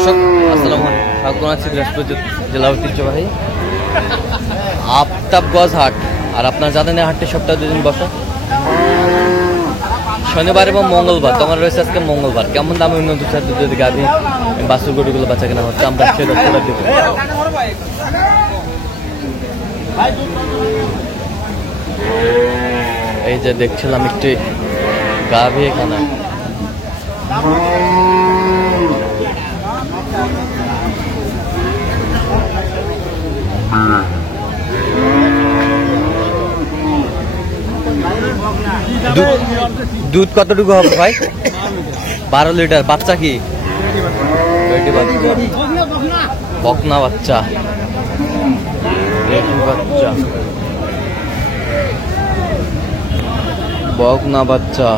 দর্শক আসসালামু আলাইকুম, স্বাগত জানাচ্ছি দিনাজপুর জেলা ঐতিহ্যবাহী আফতাবগঞ্জ হাট। আর আপনারা জানেন এই হাটটি সপ্তাহে 2 দিন বসে, শনিবার এবং মঙ্গলবার। তোমার রয়েছে আজকে মঙ্গলবার। কেমন দামে উন্নত যদি গাভী বাছুর গরুগুলো বাচ্চা কেনা হচ্ছে আমরা সেই দর্শকরা দিব। এই যে দেখছিলাম একটি গাভী এখানে, দুধ কতটুকু হবে ভাই? 12 লিটার। বাচ্চা কি? বকনা বাচ্চা। বকনা বাচ্চা।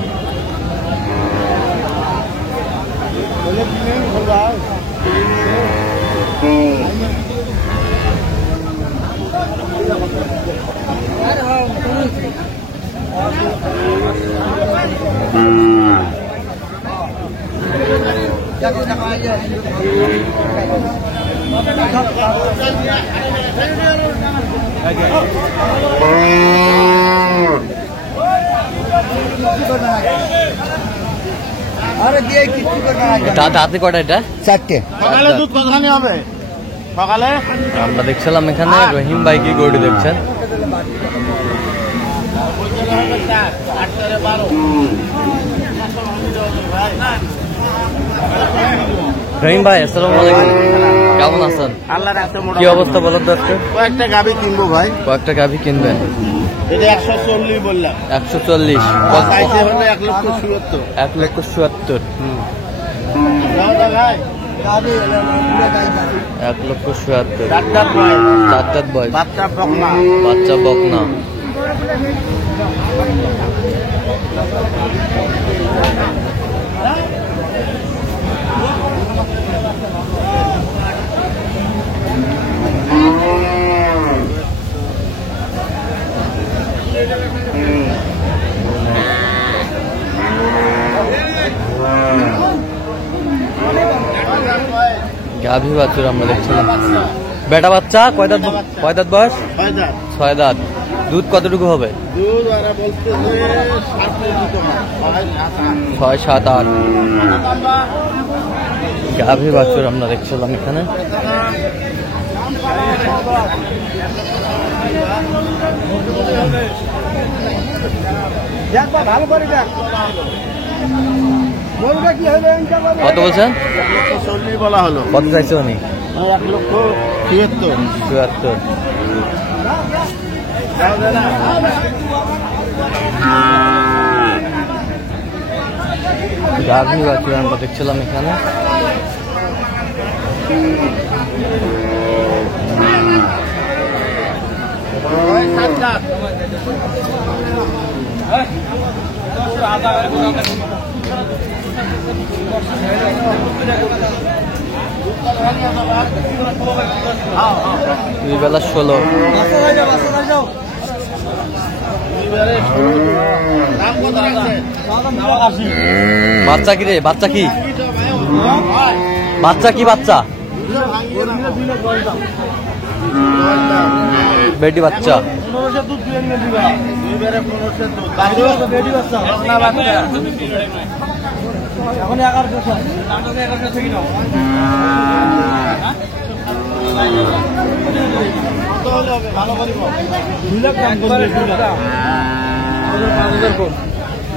দাঁতে কটা এটা? 4টে। সকালে দুধ কতখানি হবে? সকালে আমরা দেখছিলাম এখানে রহিম ভাই কি গরু দেখছেন। রহিম ভাই আসসালামু আলাইকুম, কেমন আছেন? আল্লাহর রাস্তে কি অবস্থা বলেন তো একটু? কয়েকটা গাভী কিনবো ভাই। কয়েকটা গাভী কিনবেন? এটা 140 বললাম। 140। চাইছে হলো 1,70,000। 1,70,000। দাও দা ভাই। 1,70,000। ডাক্তার ভাই। দাঁত বয়স। বাচ্চা বকনা। বাচ্চা বকনা। গাভী বাছুর আমরা দেখছিলাম। বেটা বাচ্চা কয় দাঁত বয়স? 6 দাঁত। দুধ কতটুকু হবে? দুধ ওরা বলতেছে 6, 7, 8। গাভী বাছুর আমরা দেখছিলাম এখানে। কত বলছেন? 140 বলা হলো। কত চাইছে উনি? 1,77,000। গাভী বাছুর আমরা দেখছিলাম এখানে। দুই বেলা 16। বাচ্চা কি রে? বাচ্চা কি? বাচ্চা কি? বাচ্চা বেটি বাচ্চা।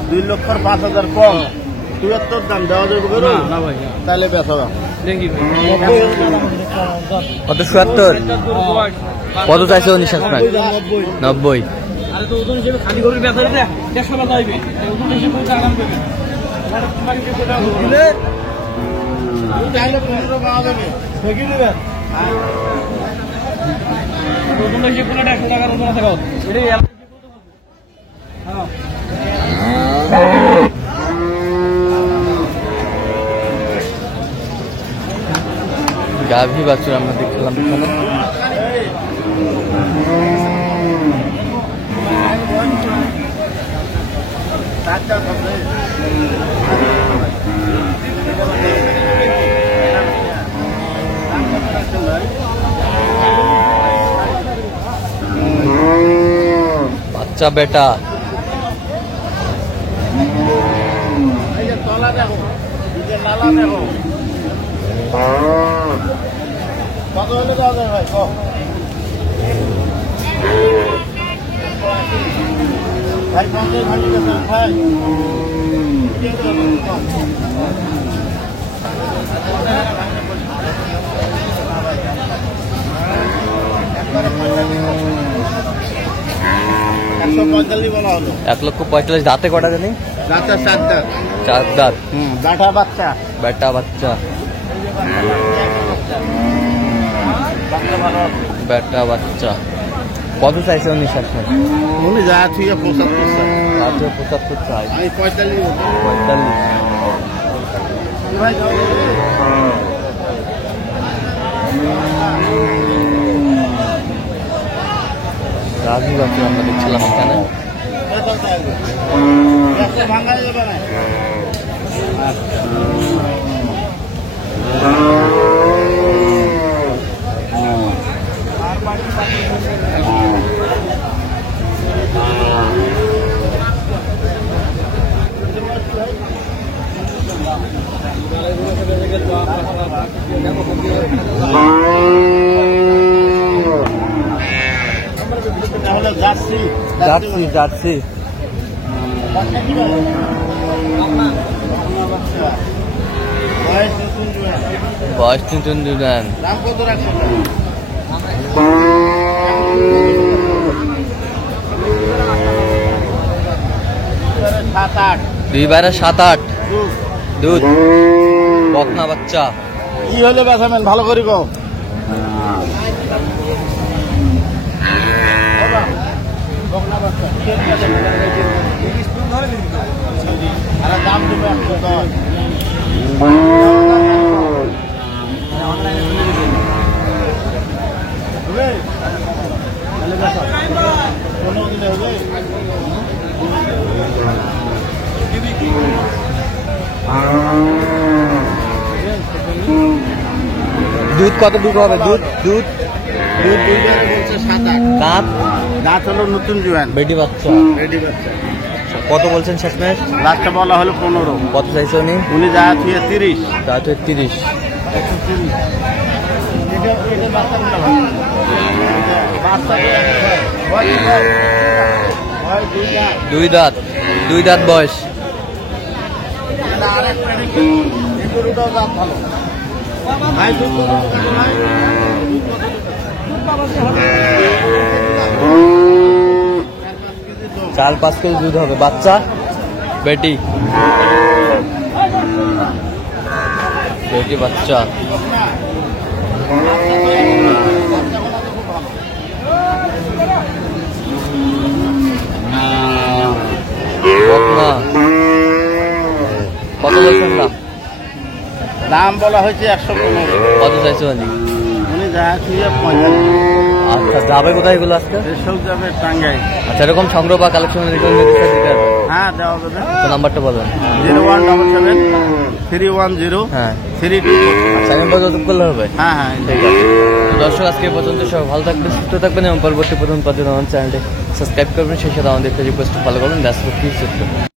দুই 2,05,000 কম। 73 দাম দেওয়া যাবে করো তাহলে বেচা। কত? 77। কত চাইছে উনি? 90। গাভী বাছুর আমরা দেখছিলাম এখানে। বাচ্চা বেটা। এই যে তলা দেখো, এই যে নালা দেখো। কত হলে দেওয়া যায় ভাই? ভাই 50 ভাঙি গেছে ভাই। একশো 45 বলা হলো। 1,45,000 দাঁতে কটা জানি? দাঁতে 4 দাঁত। 4 দাঁত। বেটা বাচ্চা। বেটা বাচ্চা। বাচ্চা ভালো আছে। বেটা বাচ্চা। কত চাইছে উনি শেষমেশ? উনি যা ঠিক 75 চাই। 75 চাই। আমি 45 বলছি। 45। ভাই যাও। রাজু বাচ্চা আমরা দেখছিলাম এখানে। ভাঙা যাবে না। তাহলে জার্সি জার্সি জার্সি। বয়স তিন দিন। দাম কত রাখছেন? 7-8 2 7-8 দুধ। বকনা বাচ্চা। কি হলে বেচাবেন ভালো করি গো। দাম দেবে 110। কোনো দিলে হবে। দুধ কতটুকু হবে? দুধ দুধ দুধ 2 বারে বলছে 7-8। দাঁত? দাঁত হলো নতুন জোয়ান। বেটি বাচ্চা। রেডি বাচ্চা। কত বলছেন শেষমেশ? লাস্টটা বলা হলো 15। কত চাইছে উনি? উনি যা থুয়ে 30। দাঁত 30। এটা বাচ্চা কোনটা ভাই? বাচ্চা ভাই 2 দাঁত। 2 দাঁত বয়স। আর একটা দেখি এই গরুটাও দাম ভালো। ভাই দুধ কত ভাই? 4-5 কেজি দুধ হবে। বাচ্চা বেটি। বেটি বাচ্চা। বকনা। কত বলছেন না? দাম বলা হয়েছে 115। কত চাইছে উনি? উনি যা থুয়ে 45। আচ্ছা যাবে কোথায় এগুলো আজকে? এসব যাবে টাঙ্গাই। আচ্ছা এরকম সংগ্রহ বা কালেকশন হ্যাঁ দেওয়া যাবে। নাম্বারটা বলবেন। 0177 310 হ্যাঁ 32। আচ্ছা আমি যোগাযোগ করলে হবে? হ্যাঁ হ্যাঁ ঠিক আছে। দর্শক আজকে পর্যন্ত সবাই ভালো থাকবেন, সুস্থ থাকবেন এবং পরবর্তী প্রথম পর্যন্ত আমার চ্যানেলটি সাবস্ক্রাইব করবেন। সেই সাথে আমাদের রিকোয়েস্ট ফলো করবেন। That's what is it.